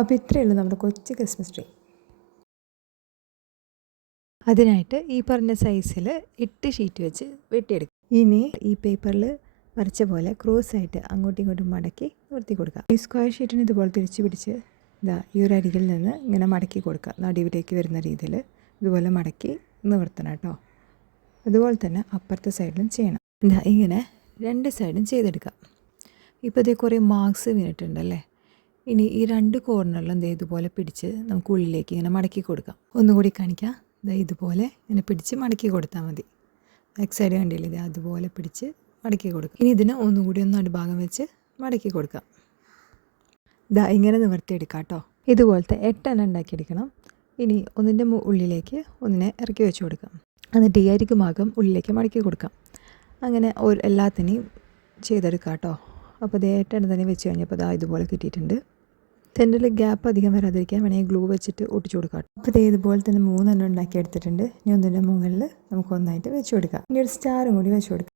അപ്പോൾ ഇത്രയേ ഉള്ളൂ നമ്മുടെ കൊച്ചു ക്രിസ്മസ് ട്രീ. അതിനായിട്ട് ഈ പറഞ്ഞ സൈസിൽ 8 ഷീറ്റ് വെച്ച് വെട്ടിയെടുക്കും. ഇനി ഈ പേപ്പറിൽ വരച്ച പോലെ ക്രോസ് ആയിട്ട് അങ്ങോട്ടും ഇങ്ങോട്ടും മടക്കി നിർത്തി കൊടുക്കുക. ഈ സ്ക്വയർ ഷീറ്റിന് ഇതുപോലെ തിരിച്ച് പിടിച്ച് ഈ ഒരു അരികിൽ നിന്ന് ഇങ്ങനെ മടക്കി കൊടുക്കുക. നടുവിലേക്ക് വരുന്ന രീതിയിൽ ഇതുപോലെ മടക്കി നിവർത്തണം കേട്ടോ. അതുപോലെ തന്നെ അപ്പുറത്തെ സൈഡിലും ചെയ്യണം. ഇങ്ങനെ 2 സൈഡും ചെയ്തെടുക്കാം. ഇപ്പോൾ ഇതേ കുറേ മാർക്സ് വീണിട്ടുണ്ടല്ലേ. ഇനി ഈ 2 കോർണറിലും ഇതുപോലെ പിടിച്ച് നമുക്ക് ഉള്ളിലേക്ക് ഇങ്ങനെ മടക്കി കൊടുക്കാം. ഒന്നുകൂടി കാണിക്കാം. ഇതുപോലെ ഇങ്ങനെ പിടിച്ച് മടക്കി കൊടുത്താൽ മതി. ബാക്ക് സൈഡ് കണ്ടില്ലേ, അതുപോലെ പിടിച്ച് മടക്കി കൊടുക്കാം. ഇനി ഇതിന് ഒന്നുകൂടി നടുഭാഗം വെച്ച് മടക്കി കൊടുക്കാം. ഇങ്ങനെ നിവർത്തിയെടുക്കാം കേട്ടോ. ഇതുപോലത്തെ 8 എണ്ണം ഉണ്ടാക്കിയെടുക്കണം. ഇനി ഒന്നിൻ്റെ ഉള്ളിലേക്ക് ഒന്നിനെ ഇറക്കി വെച്ച് കൊടുക്കാം. എന്നിട്ട് ഈ അരികുമാകം ഉള്ളിലേക്ക് മടക്കി കൊടുക്കാം. അങ്ങനെ എല്ലാത്തിനെയും ചെയ്തെടുക്കാം കേട്ടോ. അപ്പോൾ 8 എണ്ണം തന്നെ വെച്ച് കഴിഞ്ഞപ്പോൾ ഇതുപോലെ കിട്ടിയിട്ടുണ്ട്. സെൻറ്ററിൽ ഗ്യാപ്പ് അധികം വരാതിരിക്കാൻ വേണമെങ്കിൽ ഗ്ലൂ വെച്ചിട്ട് ഒട്ടിച്ചു കൊടുക്കാം. അപ്പോൾ ഇതുപോലെ തന്നെ 3 എണ്ണം ഉണ്ടാക്കി എടുത്തിട്ടുണ്ട്. ഇനി ഒന്നിൻ്റെ മുകളിൽ നമുക്ക് ഒന്നായിട്ട് വെച്ച് കൊടുക്കാം. ഇനി ഒരു സ്റ്റാറും കൂടി വെച്ച് കൊടുക്കാം.